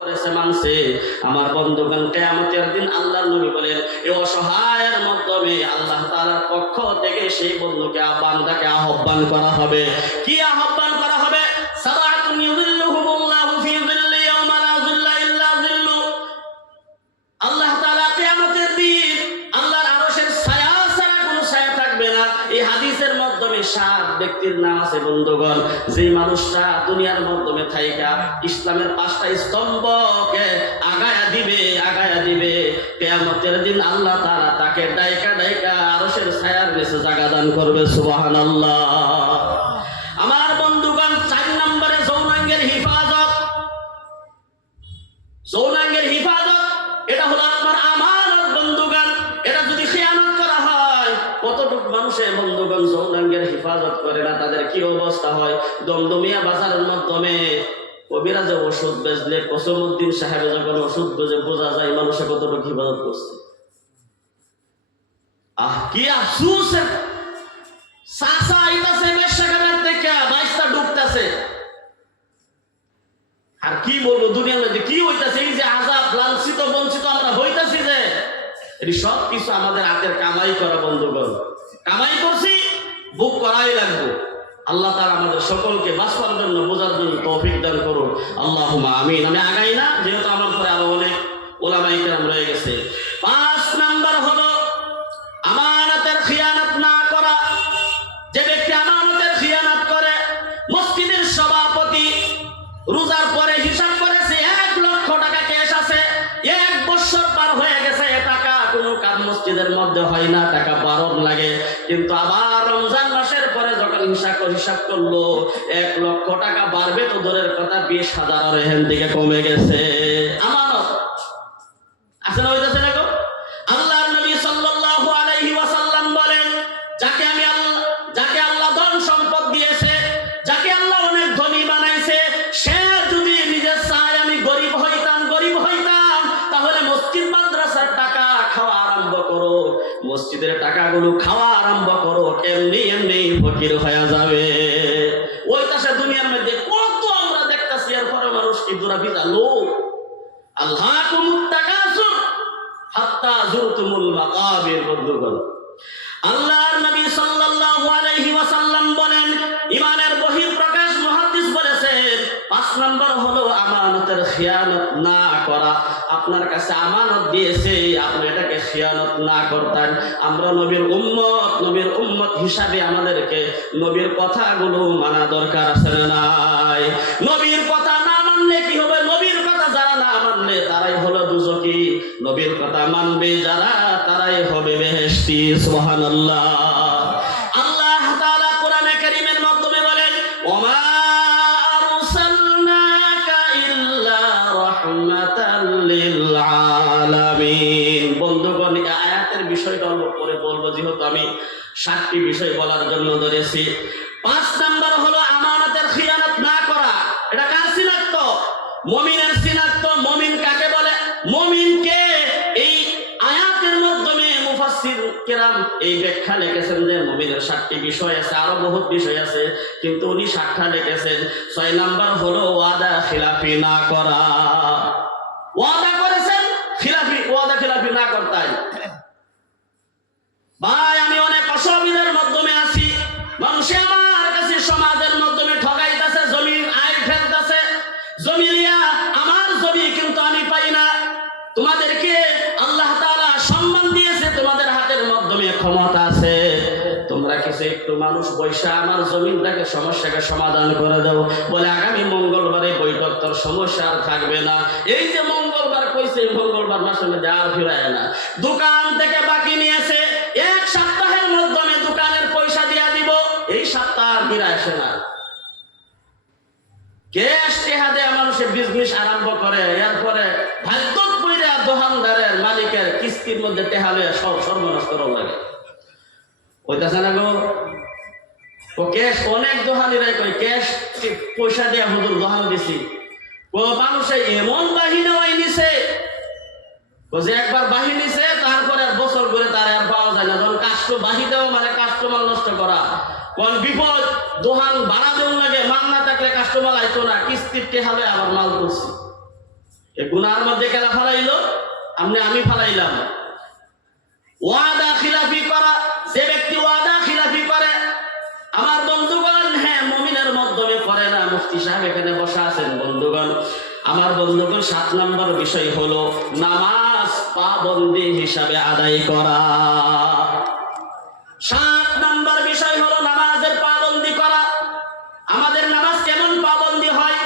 করেছে মানছে। আমার বন্ধুগণ, কেয়ামতের দিন আল্লাহর নবী বলেন, এ অসহায়ের মাধ্যমে আল্লাহ তালার পক্ষ থেকে সেই বন্ধুকে বান্দাকে আহ্বান করা হবে। কি আহ্বান? ব্যক্তির নাম আছে, বন্ধুগণ। যে মানুষটা দুনিয়ার মাধ্যমে থাইকা, ইসলামের পাঁচটা স্তম্ভকে আগায়া দিবে আগায়া দিবে। কিয়ামতের দিন আল্লাহ তাআলা তাকে ডাইকা ডাইকা আরশের ছায়ার নিচে জায়গা দান করবে, সুবহানাল্লাহ। আমার বন্ধুগণ, চার নম্বরে যৌনাঙ্গের হিফাজত। যৌনাঙ্গের হিফাজত, এটা হলো আপনার হিফাজত করে না, তাদের কি অবস্থা হয়? দমদমিয়া বাজারের মাধ্যমে কবিরাজে ওষুধ বেচলে, কসমুদ্দিন সাহেব যখন ওষুধ বেজে বোঝা যায় মানুষে কতটুকু হিফাজত করছে। আহ, কি আফসুস সাসা আইতাছে বাইশটা আর কি বলব দুনিয়ার মধ্যে কি হইতাছে? এই যে আজাব, লাঞ্ছিত, বঞ্চিত আমরা হইতাছি যে, এটি সব কিছু আমাদের হাতের কামাই করা বন্ধ করো। কামাই করছি? বুক করাই লাগবে। আল্লাহ তারা আমাদের সকলকে বাঁচবার জন্য বোঝার জন্য তৌফিক দান করুন। আল্লাহ আমিন। আমি আগাই না, যেহেতু হিসাব করল, এক লক্ষ টাকা বাড়বে তো দূরের কথা বিশ হাজার আর এখান থেকে কমে গেছে। আমানত। আছে না মসজিদের টাকাগুলো খাওয়া আরম্ভ করো, এমনি এমনি ফকির হয়ে যাবে। ওই তাসে দুনিয়ার মধ্যে কত আমরা দেখতাছি, এরপরে মানুষ কি দুরাবিদা লোক? আল্লাহ কুমুত্তাকাসুর হাত্তা জুরতুমুল আল্লাহর নবী সাল্লাল্লাহু আলাইহি ওয়াসাল্লাম বলেন ইমানের বহির পাঁচ নম্বর হলো আমানতের খিয়ানত না করা। আপনার কাছে আমানত দিয়েছে, আপনি এটাকে খিয়ানত না করতেন। আমরা নবীর উম্মত নবীর উম্মত হিসাবে আমাদেরকে নবীর কথাগুলো মানা দরকার আছে নাই? নবীর কথা না মানলে কি হবে? নবীর কথা যারা না মানলে তারাই হলো দুজকি নবীর কথা মানবে যারা, তারাই হবে বেহেশতি, সুবহানাল্লাহ। আল্লাহ ধরেছি পাঁচ নাম্বার হলো আমানতের খিয়ানত না করা। এটা কার সিনাক্ত? মমিনের সিনাক্ত। মমিন কাকে বলে? মমিনকে এই আয়াতের মাধ্যমে মুফাসসির কেরাম এই ব্যাখ্যা লিখেছেন যে মমিনের সাতটি বিষয় আছে, আরও বহুত বিষয় আছে, কিন্তু উনি সাতটা লিখেছেন। ছয় নাম্বার হলো ওয়াদা খিলাফি না করা। ওয়াদা করেছেন? খিলাফি, ওয়াদা খিলাফি না করতাই। ভাই ক্ষমতা আছে, তোমরা কিছু একটু মানুষ বৈশা, আমার জমিনটাকে সমস্যাকে সমাধান করে দাও। বলে, আগামী মঙ্গলবারে বৈঠক তোর সমস্যা থাকবে না। এই যে মঙ্গলবার কইছে, মঙ্গলবার মাসের মধ্যে আর ফিরায় না। দোকান থেকে বাকি নিয়েছে, এক সপ্তাহের মাধ্যমে দোকানের পয়সা দিয়া দিব, এই সপ্তাহ আর ফিরে আসে না। ক্যাশ টেহাদে মানুষের বিজনেস আরম্ভ করে, এরপরে ভাগ্য দোকানদারের মালিকের কিস্তির মধ্যে টেহা লইয়া সব সর্বনাশ করা লাগে। ওইটাছে না গো? ও ক্যাশ অনেক দোকানিরাই কই ক্যাশ পয়সা দিয়ে হুজুর দোকান দিছি। ও মানুষে এমন বাহিনী ওই নিছে। ও যে একবার বাহি নিছে, তারপরে আর বছর করে তার আর পাওয়া যায় না। যখন কাস্ট বাহি দেওয়া মানে কাস্টমার নষ্ট করা। কোন বিপদ দোহান ভাড়া দেও লাগে, মাল না থাকলে কাস্টমার আইতো না, কিস্তির টেহালে আবার মাল করছি এ গুনার মধ্যে কেলা ফালাইলো? আপনি আমি ফালাইলাম। ওয়াদা খিলাফি করা মুফতি সাহেব এখানে বসা আছেন, বন্ধুগণ। আমার বন্ধুগণ, সাত নম্বর বিষয় হলো নামাজ পাবন্দি হিসাবে আদায় করা। সাত নম্বর বিষয় হলো নামাজের পাবন্দি করা। আমাদের নামাজ কেমন পাবন্দি হয়?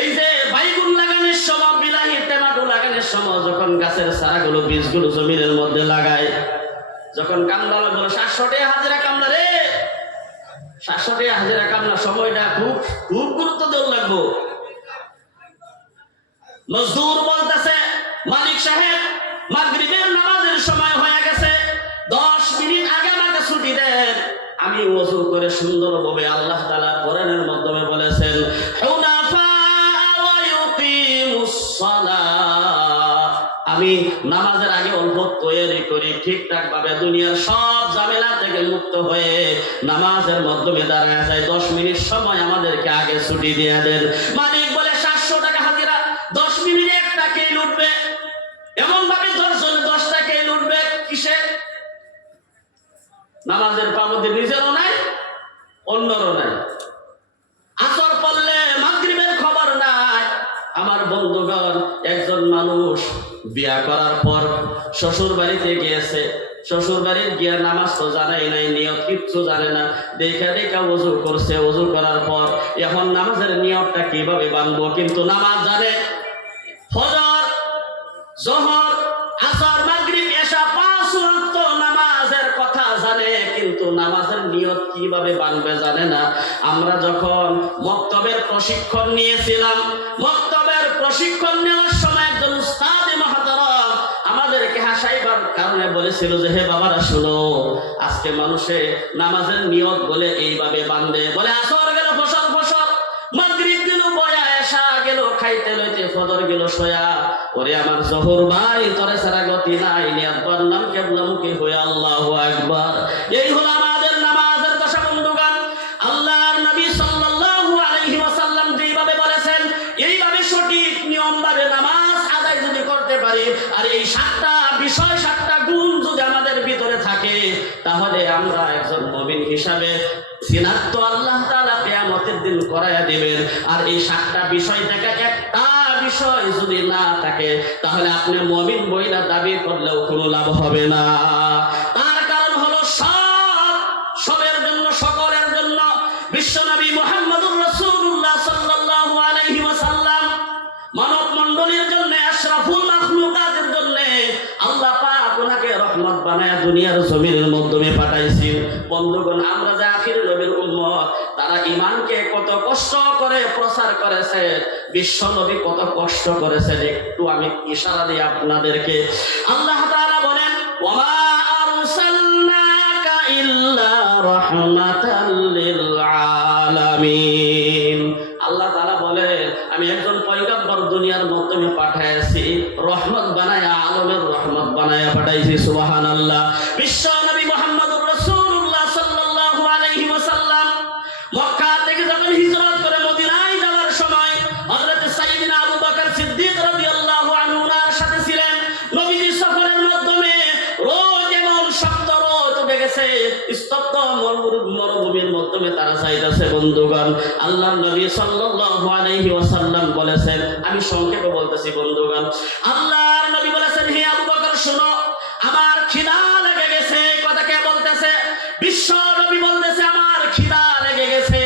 এই যে বাইগুন লাগানোর সময়, বিলাহি টমেটো লাগানোর সময় যখন গাছের চারাগুলো বীজগুলো জমিনের মধ্যে লাগায়, যখন কামলা সাতশো টাকা হাজিরা কামলা রে টাকা হাজিরা কামলা সময়টা খুব খুব গুরুত্ব দেওয়া লাগবো। মজদুর বলতেছে, মালিক সাহেব, মাগরিবের নামাজের সময় হয়ে গেছে। দশ মিনিট আগে আমাকে ছুটি দেন। আমি ওযু করে সুন্দরভাবে আল্লাহ তাআলা কোরআনের মাধ্যমে বলেছেন আমি নামাজের তৈরি করি ঠিকঠাক ভাবে দুনিয়ার সব ঝামেলা থেকে মুক্ত হয়ে নামাজের মাধ্যমে দাঁড়ায় যায়। দশ মিনিট সময় আমাদেরকে আগে ছুটি দিয়ে দেন। মালিক বলে, সাতশো টাকা হাজিরা, দশ মিনিটে একটা কে লুটবে এমন ভাবে দশ জনে দশটা কে লুটবে কিসে? নামাজের পাবন্দি নিজেরও নাই, অন্যরও নাই। আসর পড়লে মাগরিবের খবর নাই। আমার বন্ধুগণ, একজন মানুষ বিয়া করার পর শ্বশুর বাড়িতে গিয়েছে। শ্বশুর বাড়ির গিয়া নামাজ তো জানাই নাই, নিয়ত কিচ্ছু জানে না। দেখা দেখা ওযু করছে ওযু করার পর এখন নামাজের নিয়তটা কীভাবে বানবো? কিন্তু নামাজ জানে, ফজর, জোহর, আসর, মাগরিব, এশা পাঁচ ওয়াক্ত নামাজের কথা জানে, কিন্তু নামাজের নিয়ত কীভাবে বানবে জানে না। আমরা যখন মক্তবের প্রশিক্ষণ নিয়েছিলাম, মক্তবের প্রশিক্ষণ নেওয়ার সময় বলেছিল যে, হে বাবারা, শুনো। আজকে মানুষে নামাজের নিয়ত বলে এইভাবে বান্ধে বলে, আসর গেল, ফসর ফসর। মাগরিব গেল, বয়া এসা গেল, খাইতে লইতে ফদর গেল, সয়া। ওরে আমার জহর ভাই, তরে সারা গতি নাই, নিয়াত নাম কেবলামুখী হিসাবে সিনাত তো আল্লাহ তাআলা কিয়ামতের দিন করায়া দিবেন। আর এই সাতটা বিষয় থেকে একটা বিষয় যদি না থাকে, তাহলে আপনি দাবি করলেও কোনো লাভ হবে না। তার কারণ হলো সব, সবের জন্য, সকলের জন্য। বিশ্বনবী সাল্লাল্লাহু আলাইহি ওয়াসাল্লাম মানব মণ্ডলীর জন্য, আশরাফুল মাখলুকাতের জন্য আল্লাহ পাক রহমত বানায় দুনিয়ার জমিনের মাধ্যমে পাঠাইছেন। বন্ধুগণ, আমরা যে আখির নবীর উম্মত, তারা ইমানকে কত কষ্ট করে প্রচার করেছে, বিশ্ব নবী কত কষ্ট করেছেন একটু আমি ইশারা দিই আপনাদেরকে। আল্লাহ তাআলা বলেন আল্লাহ তাআলা বলে আমি একজন পয়গম্বর দুনিয়ার মাধ্যমে পাঠাইছি, রহমত বানায়া, আলমের রহমত বানায়া পাঠাইছি, সুবহানাল্লাহ। মরুভূমির মাধ্যমে তারা চাইতেছে, বন্ধুগণ। আল্লাহ নবী সাল্লাল্লাহু আলাইহি ওয়াসাল্লাম বলেছেন, আমি সংক্ষেপে বলতেছি, বন্ধুগণ। আল্লাহর নবী বলেছেন, হে আবু বকর আমার খিদা লেগে গেছে। কথা কে বলতেছে? বিশ্ব নবী বলতেছে, আমার খিদা লেগে গেছে,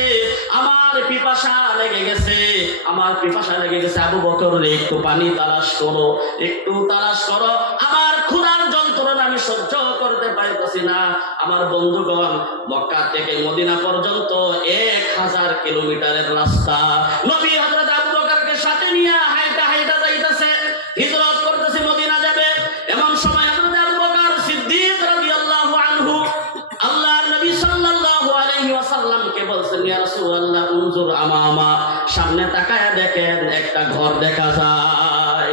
আমার পিপাসা লেগে গেছে, আমার পিপাসা লেগে গেছে। আবু বকর, একটু পানি তালাশ করো, একটু তালাশ করো। পারতেছি না, আমার বন্ধুগণ, মক্কা থেকে মদিনা পর্যন্ত এক হাজার কিলোমিটারের রাস্তা। নবী হযরত আবু সাথে নিয়ে হাইটা হাইটা যাইতেছে, হিজরত করতেছে, মদিনা যাবে। এমন সময় বকর সিদ্দিক রাদিয়াল্লাহু আনহু আল্লাহর নবী সাল্লাল্লাহু আলাইহি ওয়াসাল্লামকে বলছেন, ইয়া রাসূলুল্লাহ, উনজুর আমামা। সামনে তাকায়া দেখেন, একটা ঘর দেখা যায়।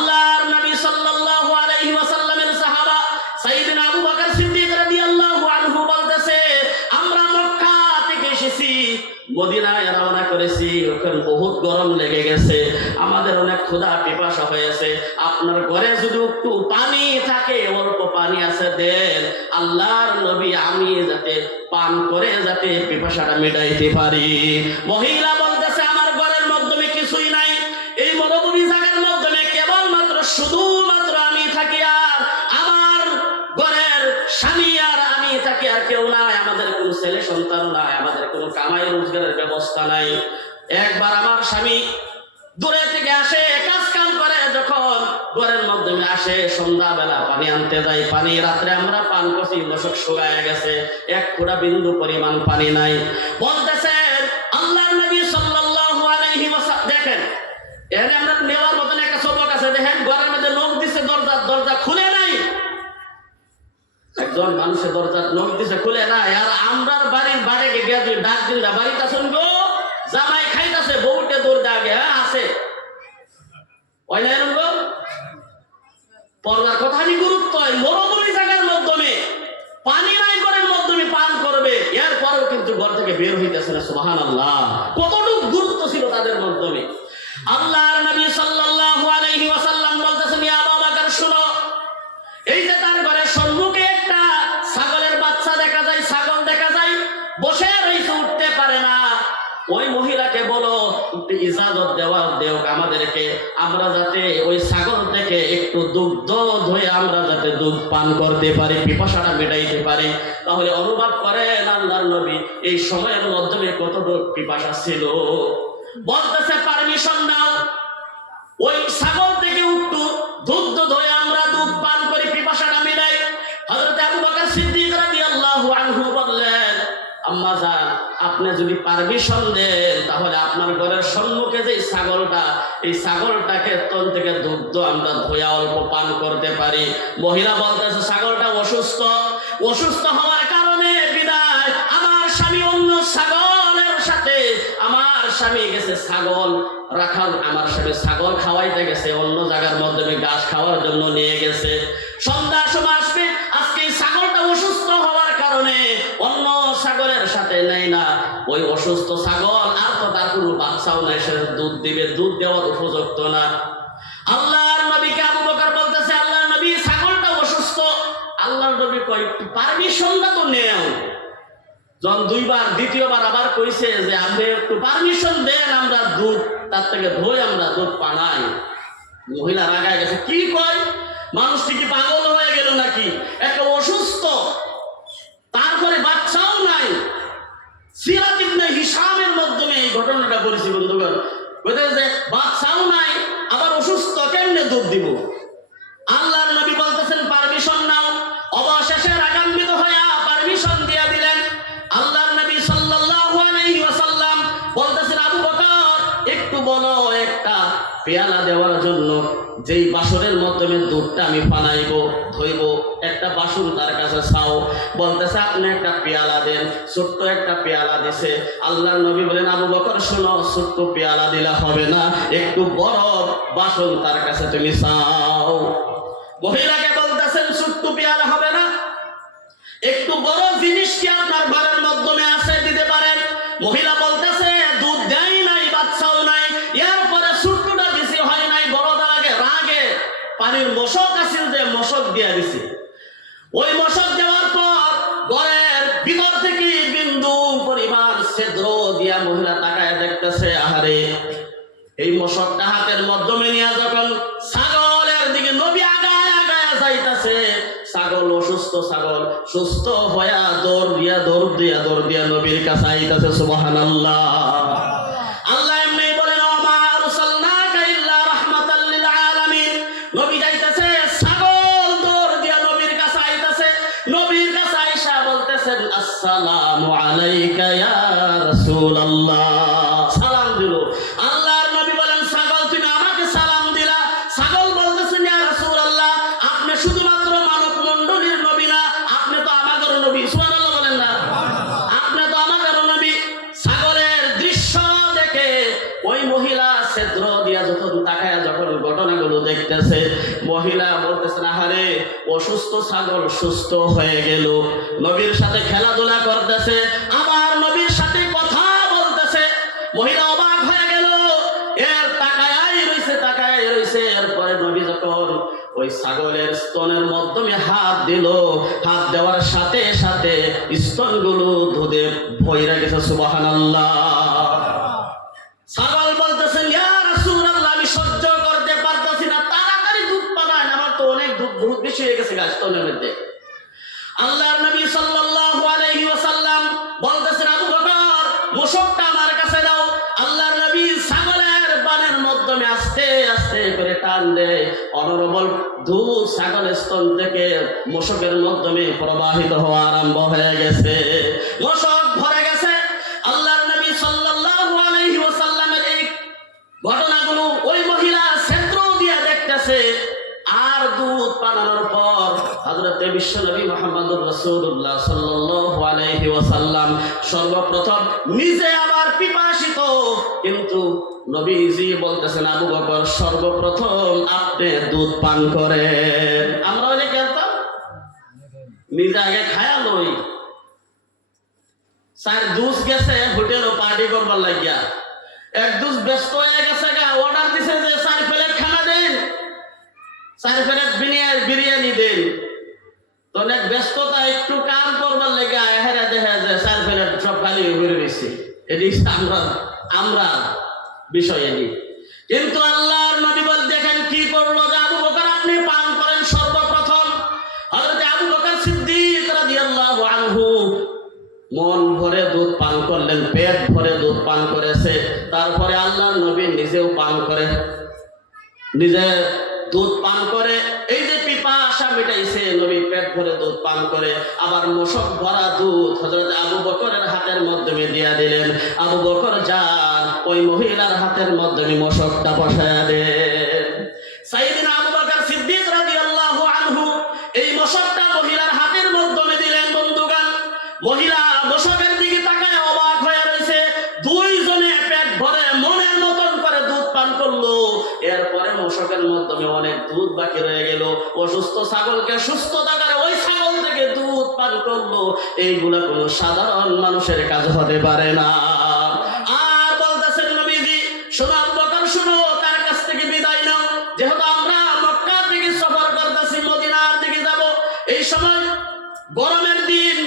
মদিনায় রওনা করেছি, ওখানে বহুত গরম লেগে গেছে, আমাদের অনেক ক্ষুধা পিপাসা হয়েছে। আপনার ঘরে যদি একটু পানি থাকে, অল্প পানি আছে, দেন আল্লাহর নবী আমি যাতে পান করে যাতে পিপাসাটা মেটাইতে পারি। মহিলা ব্যবস্থা নাই। একবার আমার স্বামী দূরে থেকে আসে কাজ কাম করে, যখন ঘরের মাধ্যমে আসে, সন্ধ্যাবেলা পানি আনতে যাই পানি রাত্রে আমরা পান করছি, মশক শুকায় গেছে। এক ফোঁটা বিন্দু পরিমাণ পানি নাই। বলতেছেন, আল্লাহর নবী সাল্লাল্লাহু আলাইহি ওয়াসাল্লাম, দেখেন, এখানে আমরা নেওয়ার মতন একটা সবক আছে। দেখেন, ঘরের মধ্যে নখ দিছে, দরজা দরজা খুলে নাই। একজন মানুষের দরজা নখ দিছে, খুলে নাই। আর আমরার বাড়ির বাড়ি গিয়ে ডাক দিন না বাড়িতে গো। জামাই খাইতাছে বউটে দৌড় আগে হ্যাঁ আছে। ওই না গো? পর্দার কথারই গুরুত্ব এই মরুভূমি জায়গার মাধ্যমে, পানি নাই করার মাধ্যমে পান করবে, এরপরেও কিন্তু ঘর থেকে বের হইতেছে না সুবাহান আল্লাহ কতটুকু গুরুত্ব ছিল তাদের মাধ্যমে। আল্লাহর নবী সাল্লাল্লাহু আলাইহি ওয়াসাল্লাম বলতেছেন, ইয়া আবু বকর, শুনো, এই যে মহিলাকে বলো ইজাজত দেওয়া দেও আমাদেরকে। আমরা যাতে ওই ছাগল থেকে একটু দুগ্ধ ধুয়ে আমরা যাতে দুধ পান করতে পারি, পিপাসাটা মেটাইতে পারি। তাহলে অনুভব করেন আল্লাহর নবী, এই সময়ের মাধ্যমে কতটুকু পিপাসা ছিল? বলতেছে, পারমিশন নাও ওই ছাগল থেকে একটু দুধ ধরে আমরা দুধ পান করি, পিপাসাটা মিলাই হযরত আবু বকর সিদ্দিক রাদিয়াল্লাহু আনহু বললেন, আম্মা জান আপনি যদি পারমিশন দেন, তাহলে আপনার ঘরের সম্মুখে যে ছাগলটা, এই ছাগলটাকে তন থেকে দুধ আমরা ধোয়া অল্প পান করতে পারি। মহিলা বলতেছে, ছাগলটা অসুস্থ। অসুস্থ হওয়ার কারণে বিদায়, আমার স্বামী অন্য ছাগলের সাথে, আমার স্বামী গেছে ছাগল রাখাল, আমার স্বামী ছাগল খাওয়াইতে গেছে, অন্য জায়গার মাধ্যমে ঘাস খাওয়ার জন্য নিয়ে গেছে। সন্ধ্যা সময় ছাগলের সাথে নেই না, ওই অসুস্থ ছাগল, আর তো তার কোনো বাচ্চাও নাই, সে দুধ দিবে, দুধ দেওয়ার উপযুক্ত না। আল্লাহর নবীকে আবু বকর বলতেছে নবী, ছাগলটা অসুস্থ। আল্লাহর নবী কয় তো নেও। যখন দুইবার, দ্বিতীয়বার আবার কইছে যে, আপনি একটু পারমিশন দেন, আমরা দুধ, তার থেকে ধুই, আমরা দুধ পানাই। মহিলা রাগায় গেছে, কি কয়? মানুষটি কি পাগল হয়ে গেল নাকি? একটা অসুস্থ তারপরে বাচ্চাও নাই সিরাত ইবনে হিসামের মাধ্যমে এই ঘটনাটা করেছি বন্ধুগণ বলতে যে বাচ্চাও নাই আবার অসুস্থ কেমনে দুধ দিব। আল্লাহর নবী বলতেছেন পারমিশন নাও। অবশেষে রাগান্বিত হয়ে পারমিশন দিয়ে দিলেন। আল্লাহর নবী সাল্লাল্লাহু আলাইহি ওয়াসাল্লাম বলতেছেন, আবু বকর, একটু বলো একটা পেয়ালা দেওয়ার জন্য। যেই বাসনের মাধ্যমে দুধটা আমি পানাইবো ধইব, একটা বাসন তার কাছে চাও। বলতেছে, আপনি একটা পেয়ালা দেন, ছোট্ট একটা পেয়ালা দিছে। আল্লাহর নবী বলেন, আবু বকর, শোনো, ছোট্ট পেয়ালা দিলে হবে না, একটু বড় বাসন তার কাছে তুমি চাও। মহিলাকে বলতেছেন ছোট্ট পেয়ালা হবে না। একটু বড় জিনিস কি আপনার ঘরের মাধ্যমে আছে দিতে পারেন? মহিলা বলতেছে, দুধ দেয় নাই, বাচ্চাও নাই। এরপরে দিছি হয় নাই বড়টা লাগে রাগে। পানির মশক আছিল যে মশক দিয়া দিছি। ওই মশক দেওয়ার পর ঘরের ভিতর থেকে বিন্দু পরিমাণ ছিদ্র দিয়া মহিলা তাকায় দেখতেছে, আহারে এই মশকটা হাতের মাধ্যমে নিয়ে যখন ছাগলের দিকে নবী আগায় আগায় যাইতাছে, ছাগল অসুস্থ ছাগল, সুস্থ হইয়া দৌড় দিয়া দৌড় দিয়া দৌড় দিয়া নবীর কাছে আইতাছে, সুবহানাল্লাহ। আল্লাহ এমনি বলেন লিল আলামিন। নবী যাইতাছে, ছাগল দৌড় দিয়া নবীর কাছে আইতাছে। নবীর কাছে আইসা বলতেছেন, আসসালামু আলাইকা ইয়া অসুস্থ ছাগল সুস্থ হয়ে গেল। নবীর সাথে খেলাধুলা করতেছে, আবার নবীর সাথে কথা বলতেছে। মহিলা অবাক হয়ে গেল। এর তাকায় রইছে তাকায় রইছে। এরপরে নবী যখন ওই ছাগলের স্তনের মাধ্যমে হাত দিল, হাত দেওয়ার সাথে সাথে স্তনগুলো দুধে ভইরা গেছে, সুবহানাল্লাহ। ছাগল হয়ে গেছে গাছ স্তনের মধ্যে। আল্লাহর নবী সাল্লাল্লাহু আলাইহি ওয়াসাল্লাম বলতেছেন, আবু বকর মুশকটা আমার কাছে দাও। আল্লাহর নবী ছাগলের বানের মাধ্যমে আস্তে আস্তে করে টান দেয়। অনরবল দুধ ছাগলের স্তন থেকে মশকের মাধ্যমে প্রবাহিত হওয়া আরম্ভ হয়ে গেছে। মশক ভরে গেছে। আল্লাহর নবী সাল্লাল্লাহু আলাইহি ওয়াসাল্লামের এই ঘটনাগুলো দুধ পর ওয়াসাল্লাম সর্বপ্রথম নিজে আবার পিপাসিত। কিন্তু নবীজি বলতেছেন, আবু বকর, সর্বপ্রথম আপনি দুধ পান করেন। আমরা কেনতাম নিজে আগে খায়া লই। স্যার দুস গেছে, হোটেল পার্টি করবার লাগিয়া। এক দুস ব্যস্ত হয়ে গেছে অর্ডার দিছে যে চার প্লেট খানা দেন। চার প্লেট বিরিয়ানি বিরিয়ানি দেন। তো অনেক ব্যস্ততা, একটু কাম করবার লেগে হেরা দেখা যায় চার প্লেট সব খালি ঘুরে গেছে এদিক আমরা আমরা বিষয় এদি কিন্তু আল্লাহর নবী বল, দেখেন কি করল? যে আবু বকর, আপনি পান করেন সর্বপ্রথম। হযরত আবু বকর সিদ্দিক রাদিয়াল্লাহু আনহু মন ভরে দুধ পান করলেন, পেট ভরে দুধ পান করেছে। তারপরে আল্লাহ নবী নিজেও পান করে। নিজে দুধ পান করে, এই যে পিপাসা মিটাইছে, নবী পেট ভরে দুধ পান করে, আবার মশক ভরা দুধ হজরত আবু বকরের হাতের মাধ্যমে দিয়া দিলেন। আবু বকর যান, ওই মহিলার হাতের মাধ্যমে মশকটা বসায় দেন। সাইদিনা মাধ্যমে অনেক দুধ বাকি রয়ে গেল। অসুস্থ ছাগলকে সুস্থতা করে ওই ছাগল থেকে দুধ পান করল। এইগুলা কোনো সাধারণ মানুষের কাজ হতে পারে না। এই সময় গরমের দিন,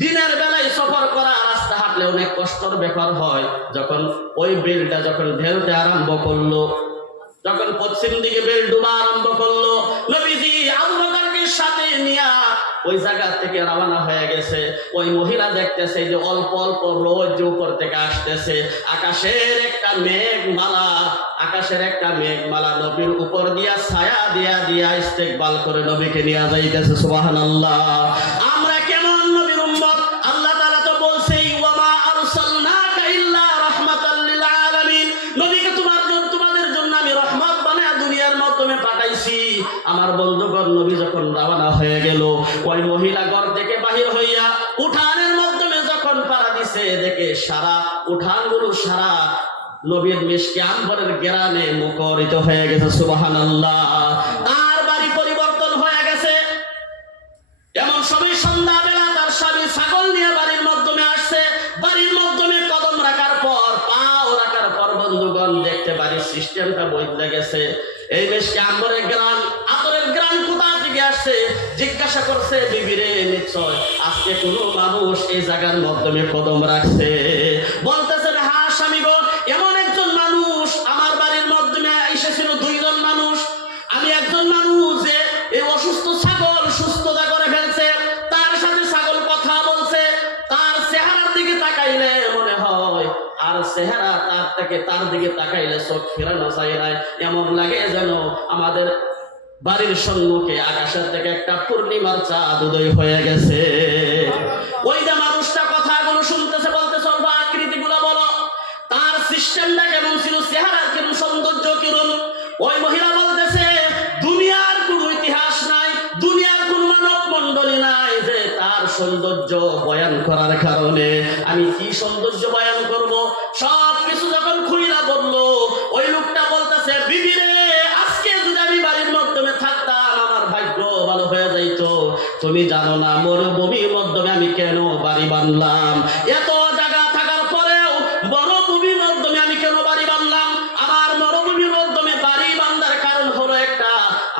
দিনের বেলায় সফর করা রাস্তা হাঁটলে অনেক কষ্টর ব্যাপার হয়। যখন ওই বিলটা যখন ঢেলতে আরম্ভ করল যখন পশ্চিম দিকে বেল ডুবা আরম্ভ করল, নবীজি আবু সাথে নিয়া ওই জায়গা থেকে রওনা হয়ে গেছে। ওই মহিলা দেখতেছে যে অল্প অল্প যে উপর থেকে আসতেছে। আকাশের একটা মেঘমালা, আকাশের একটা মেঘমালা নবীর উপর দিয়া ছায়া দিয়া দিয়া ইস্তেকবাল করে নবীকে নিয়ে যাইতেছে, সুবহানাল্লাহ। সারা উঠানগুলো সারা নবীর মিষ্টি আম্বরের গেরামে মুখরিত হয়ে গেছে সুবাহ তার জিজ্ঞাসা করছে বিবিরে নিশ্চয় আজকে কোনো মানুষ এই জায়গার মাধ্যমে কদম রাখছে? বলতেছেন হ্যাঁ স্বামী গো, এমন একজন মানুষ আমার বাড়ির মাধ্যমে এসেছিল, দুইজন মানুষ। আমি একজন মানুষ যে এই অসুস্থ ছাগল সুস্থতা করে ফেলছে, তার সাথে ছাগল কথা বলছে, তার চেহারার দিকে তাকাইলে মনে হয়, আর চেহারা তার থেকে তার দিকে তাকাইলে চোখ ফেরানো না এমন লাগে যেন আমাদের বাড়ির সম্মুখে আকাশের থেকে একটা পূর্ণিমার চাঁদ উদয় হয়ে গেছে। ওই যে মানুষটা কথাগুলো শুনতেছে বলতে অল্প আকৃতি গুলো বলো। তার সিস্টেমটা কেমন ছিল চেহারা কেমন সৌন্দর্য কিরম? ওই মহিলা বলতেছে, দুনিয়ার কোন ইতিহাস নাই, দুনিয়ার কোন মানব মন্ডলী নাই যে তার সৌন্দর্য বয়ান করার কারণে। আমি কি সৌন্দর্য বয়ান করব? তুমি জানো না মরুভূমির মাধ্যমে আমি কেন বাড়ি বানলাম? এত জায়গা থাকার পরেও মরুভূমির মাধ্যমে আমি কেন বাড়ি বানলাম? আমার মরুভূমির মাধ্যমে বাড়ি বান্ধার কারণ হলো একটা,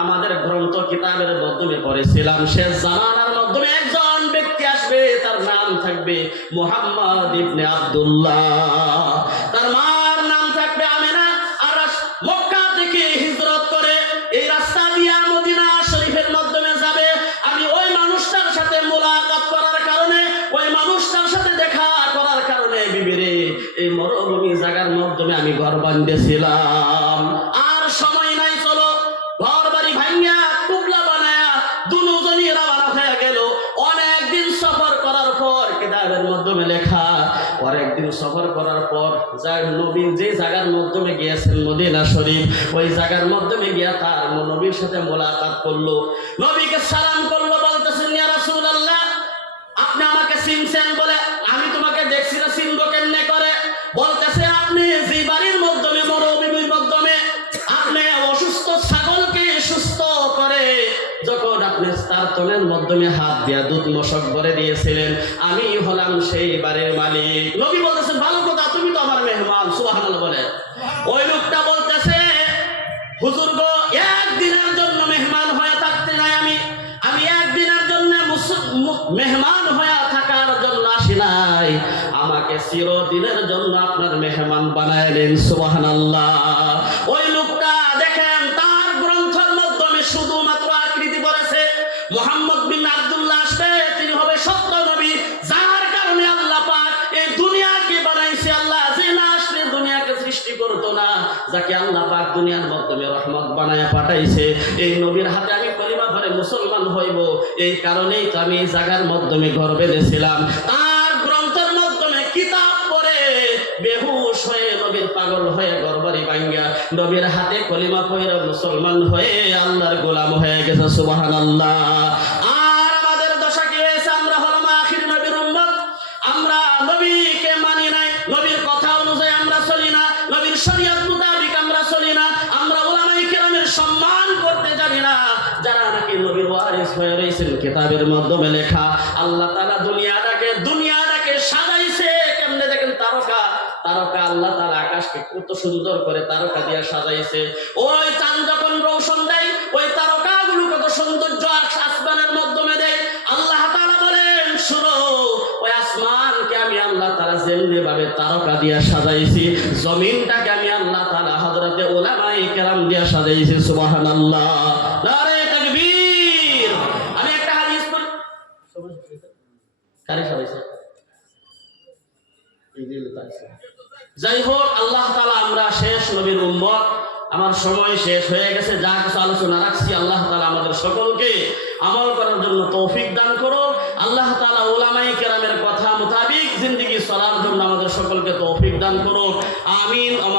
আমাদের গ্রন্থ কিতাবের মাধ্যমে পড়েছিলাম শেষ জামানার মাধ্যমে একজন ব্যক্তি আসবে, তার নাম থাকবে মুহাম্মদ ইবনে আব্দুল্লাহ। আমি ঘর বান্ধিয়েছিলাম আর সময় নাই, চলো। ঘর বাড়ি ভাঙ্গিয়া টুকলা বানায়া দুজনই রাওয়ানা হয়ে গেল। অনেক দিন সফর করার পর কিতাবের মাধ্যমে লেখা। সফর করার পর যার নবী যে জায়গার মাধ্যমে গিয়েছেন মদিনা শরীফ, ওই জায়গার মাধ্যমে গিয়া তার নবীর সাথে মোলাকাত করল। নবীকে সালাম করল, বলতেছেন আপনি আমাকে চিনছেন বলে তার মাধ্যমে হাত দিয়া দুধ মশক ভরে দিয়েছিলেন। আমি হলাম সেই বাড়ির মালিক। নবী বলতেছেন, ভালো কথা, তুমি তো আমার মেহমান। সুবহানাল্লাহ বলে। ওই লোকটা বলতেছে, হুজুর গো, একদিনের জন্য মেহমান হয়ে থাকতে নাই আমি। আমি একদিনের জন্য মেহমান হয়ে থাকার জন্য আসি নাই। আমাকে চিরদিনের জন্য আপনার মেহমান বানাইলেন সুবহানাল্লাহ। ওই যাকে আল্লাহ পাক দুনিয়ার মাধ্যমে রহমত বানায় পাঠাইছে। এই নবীর হাতে আমি কলিমা ভরে মুসলমান হইব। এই কারণেই তো আমি এই জায়গার মাধ্যমে ঘর বেঁধেছিলাম। তার গ্রন্থের মাধ্যমে কিতাব পড়ে বেহুশ হয়ে নবীর পাগল হয়ে গরবারি ভাঙ্গা। নবীর হাতে কলিমা পড়ে মুসলমান হয়ে আল্লাহর গোলাম হয়ে গেছে, সুবহানাল্লাহ। আর ওয়ারিস হয়ে রয়েছেন মাধ্যমে লেখা। আল্লাহ তাআলা দুনিয়াটাকে দুনিয়াটাকে সাজাইছে। কেমনে দেখেন তারকা? তারকা আল্লাহ তার আকাশকে কত সুন্দর করে তারকা দিয়ে সাজাইছে। ওই চাঁদ যখন দেয়, ওই তারকাগুলো কত সৌন্দর্য আসমানের মাধ্যমে দেয়। আল্লাহ বলেন, শুনো, ওই আসমানকে আমি আল্লাহ যেমনি ভাবে তারকা দিয়া সাজাইছি, জমিনটাকে আমি আল্লাহ উলামায়ে কেরাম সাজাইছি, সুবহানাল্লাহ। নারে যাই হোক আল্লাহ তালা আমরা শেষ নবীর উম্মত। আমার সময় শেষ হয়ে গেছে, যা কিছু আলোচনা রাখছি, আল্লাহ তালা আমাদের সকলকে আমল করার জন্য তৌফিক দান করো আল্লাহ তালা ওলামাই কেরামের কথা মোতাবিক জিন্দিগি চলার জন্য আমাদের সকলকে তৌফিক দান করো